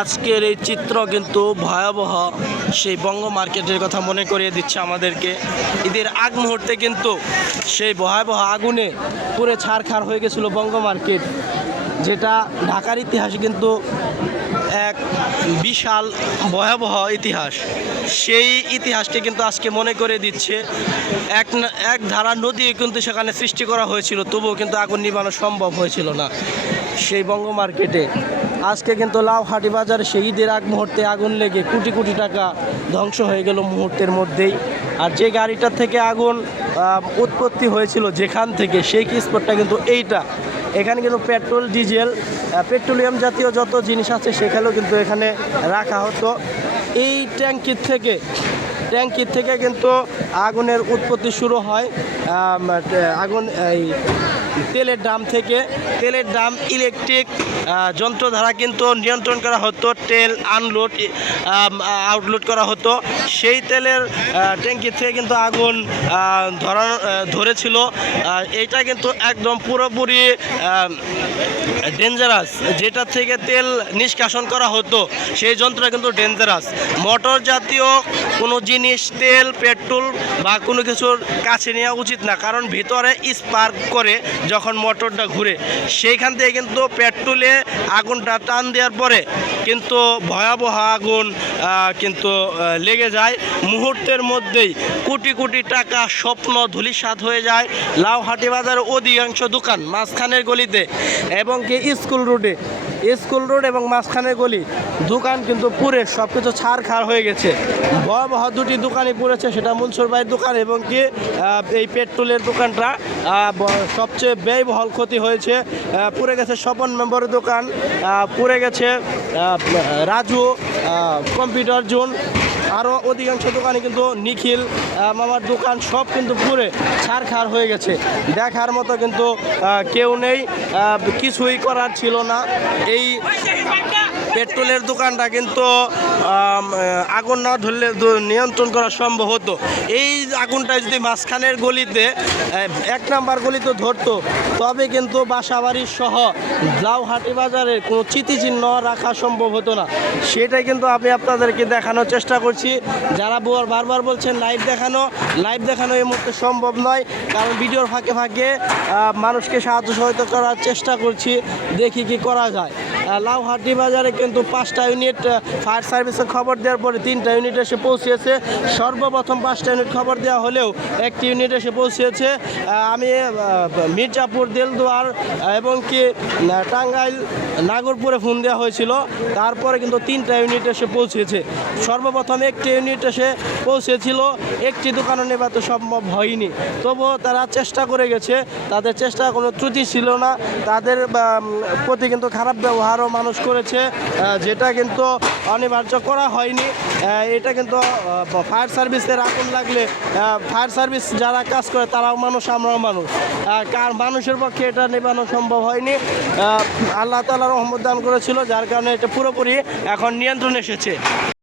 আজকের এই চিত্র কিন্তু ভয়াবহ সেই বঙ্গ মার্কেটের কথা মনে করিয়ে দিচ্ছে আমাদেরকে। ঈদের আগ মুহূর্তে কিন্তু সেই ভয়াবহ আগুনে পুরে ছাড়খাড় হয়ে গেছিল বঙ্গ মার্কেট, যেটা ঢাকার ইতিহাসে কিন্তু এক বিশাল ভয়াবহ ইতিহাস। সেই ইতিহাসটি কিন্তু আজকে মনে করে দিচ্ছে। এক এক ধারা নদী কিন্তু সেখানে সৃষ্টি করা হয়েছিল, তবুও কিন্তু আগুন নিবানো সম্ভব হয়েছিল না। সেই বঙ্গ মার্কেটে আজকে কিন্তু লাউহাটি বাজার, সেই ঈদের আগ মুহূর্তে আগুন লেগে কোটি কোটি টাকা ধ্বংস হয়ে গেল মুহূর্তের মধ্যেই। আর যে গাড়িটা থেকে আগুন উৎপত্তি হয়েছিল যেখান থেকে, সেই স্পটটা কিন্তু এইটা। এখানে কিন্তু পেট্রোল, ডিজেল পেট্রোলিয়াম জাতীয় যত জিনিস আছে, সেখানেও কিন্তু এখানে রাখা হতো। এই ট্যাঙ্কির থেকে ট্যাঙ্কির থেকে কিন্তু আগুনের উৎপত্তি শুরু হয় আগুন এই তেলের দাম থেকে। তেলের দাম ইলেকট্রিক যন্ত্র দ্বারা কিন্তু নিয়ন্ত্রণ করা হতো তেল আনলোড আউটলোড করা হতো। সেই তেলের আহ, ট্যাঙ্কির থেকে কিন্তু আগুন ধরা ধরেছিল। এইটা কিন্তু একদম পুরোপুরি ডেঞ্জারাস যেটা থেকে তেল নিষ্কাশন করা হতো সেই যন্ত্র কিন্তু ডেঞ্জারাস মোটর জাতীয় কোনো জিনিস তেল, পেট্রোল বা কোনো কিছুর কাছে নেওয়া উচিত না। কারণ ভিতরে স্পার্ক করে যখন মোটরটা ঘুরে, সেইখান থেকে কিন্তু পেট্রোলে আগুনটা টান দেওয়ার পরে কিন্তু ভয়াবহ আগুন কিন্তু লেগে যায়। মুহূর্তের মধ্যেই কোটি কোটি টাকা স্বপ্ন ধূলিসাৎ হয়ে যায়। লাউহাটি বাজারের অধিকাংশ দোকান মাঝখানের গলিতে এবং কি স্কুল রোডে স্কুল রোড এবং মাঝখানের গলি। দোকান কিন্তু পুরে সব কিছু ছাড় খাড় হয়ে গেছে। ভয়াবহ দুটি দোকানই পুড়েছে সেটা মুনসুর ভাইয়ের দোকান এবং কি এই পেট্রোলের দোকানটা। সবচেয়ে ব্যয়বহল ক্ষতি হয়েছে। পুড়ে গেছে স্বপন মেম্বরের দোকান পুড়ে গেছে রাজু কম্পিউটার জোন। আরও অধিকাংশ দোকানে কিন্তু নিখিল মামার দোকান সব কিন্তু পুরে ছাড়খাড় হয়ে গেছে। দেখার মতো কিন্তু কেউ নেই কিছুই করার ছিল না। এই পেট্রোলের দোকানটা কিন্তু আগুন না ধরলে নিয়ন্ত্রণ করা সম্ভব হতো। এই আগুনটা যদি মাঝখানের গলিতে এক নাম্বার গলিতে ধরতো, তবে কিন্তু বাসাবাড়ির সহ লাউহাটি বাজারে কোনো চিতিচিহ্ন রাখা সম্ভব হতো না। সেটাই কিন্তু আমি আপনাদেরকে দেখানোর চেষ্টা করছি। যারা বারবার বলছেন, লাইভ দেখানো লাইভ দেখানো এই মুহূর্তে সম্ভব নয়। কারণ ভিডিওর ফাঁকে ফাঁকে মানুষকে সাহায্য সহায়তা করার চেষ্টা করছি। দেখি কি করা যায়। লাউহাটি বাজারে কিন্তু পাঁচটা ইউনিট ফায়ার সার্ভিসের খবর দেওয়ার পরে তিনটা ইউনিট এসে পৌঁছেছে। সর্বপ্রথম পাঁচটা ইউনিট খবর দেওয়া হলেও একটি ইউনিট এসে আহ, আমি মির্জাপুর দেলদুয়ার এবং কি টাঙ্গাইল নাগরপুরে ফোন দেওয়া হয়েছিল। তারপরে কিন্তু তিনটা ইউনিট এসে পৌঁছেছে। সর্বপ্রথম একটি ইউনিট এসে পৌঁছেছিল একটি দোকানে দোকানও নেবাতে সম্ভব হয়নি। তবুও তারা চেষ্টা করে গেছে তাদের চেষ্টা কোনো ত্রুটি ছিল না। তাদের প্রতি কিন্তু খারাপ ব্যবহারও মানুষ করেছে যেটা কিন্তু অনিবার্য করা হয়নি। এটা কিন্তু ফায়ার সার্ভিসের আগুন লাগলে ফায়ার সার্ভিস যারা কাজ করে তারাও মানুষ, আমরাও মানুষ। কার মানুষের পক্ষে এটা নেবানো সম্ভব হয়নি আল্লাহ তালা রহমত দান করেছিল, যার কারণে এটা পুরোপুরি এখন নিয়ন্ত্রণ এসেছে।